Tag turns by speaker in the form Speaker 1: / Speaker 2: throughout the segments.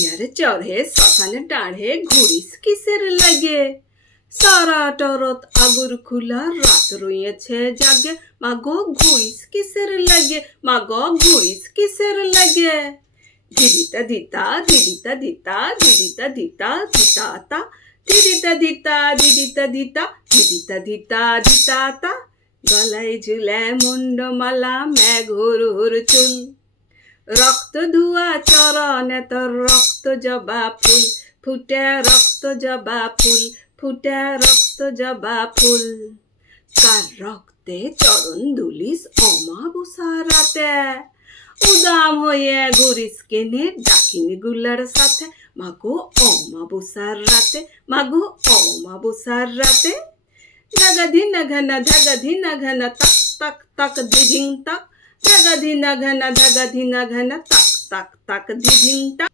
Speaker 1: হিয়ারে চড়ে শ্মশানে ডাঁড়ে ঘুরিস কিসের লাগে? সারা টরত আগুর খুলা রাত রইয়েছে জাগে। মাগো ঘুরিস কিসের লাগে? মাগো ঘুরিস কিসের লাগে? দিদিতা দিতা দিদিতা দিতা দিদিতা দিতা দিতা তা। দিদিতা দিতা দিদিতা দিতা দিদিতা দিতা দিতা তা। গলায় ঝুলে মুন্ডমালা হুর চুল। রক্ত ধুয়া চরণে তোর রক্ত জবা ফুল, ফুটে রক্ত জবা ফুল, ফুটে রক্ত জবা ফুল। তার রক্তে চরণ দুলিস অমাবসা রাতে। উদাম হয়ে ঘুরিস কেনে ডাকিনি গুলার সাথে। মাগো অমাবসার রাতে, মাগো অমাবসার রাতে। ধাগাধিন ঘন ধাগাধিন ঘন তক তক তক দিধিং তক। ধাগাধিন ঘন ধাগাধিন ঘন তক তক তক দিধিং তক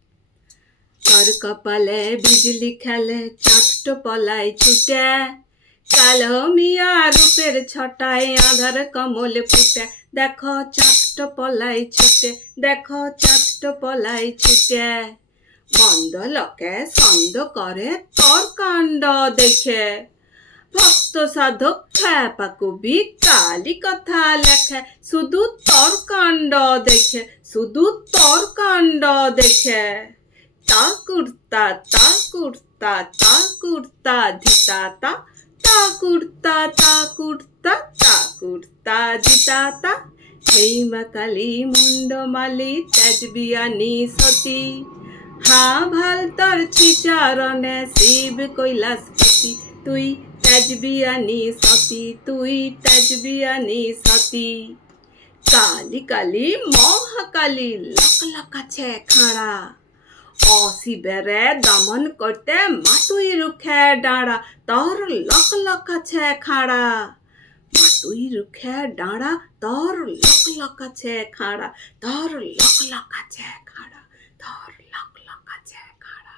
Speaker 1: আর কপালে বিজলি খেলে চট্ট পলাই ছুটে কালো মিয়া রূপের ছটায় আধার কমল ফুটে দেখো চট্ট পলাই ছুটে দেখো চট্ট পলাই ছুটে মন্দ লোকে ছন্দ করে তোর কাণ্ড দেখে ভক্ত সাধক খ্যাপা কবি কালি কথা লেখে, শুধু তোর কাণ্ড দেখে, শুধু তোর কাণ্ড দেখে। তা কুর্তা তা কুর্তা তা কুর্তা ধিতা তা কুর্তা তা কুর্তা তা কুর্তা ধিতা তা। হেই মা কালী মুন্ড মালি তেজবিয়ানি সতী। হা ভালো তোর চিচারণে শিব কৈলাসপতি, তুই তেজবিয়ানি সতী, তুই তেজবিয়ানি সতী। কালি কালি মহাকালী লক লক আছে খাড়া। অশিবেরে দমন করতে মাতুই রুখে ডাঁড়া, তোর লক লক আছে খাড়া। মাতুই রুখে ডাঁড়া, তোর লক লক আছে খাড়া। তোর লক আছে খাড়া, তোর লক লক আছে খাড়া।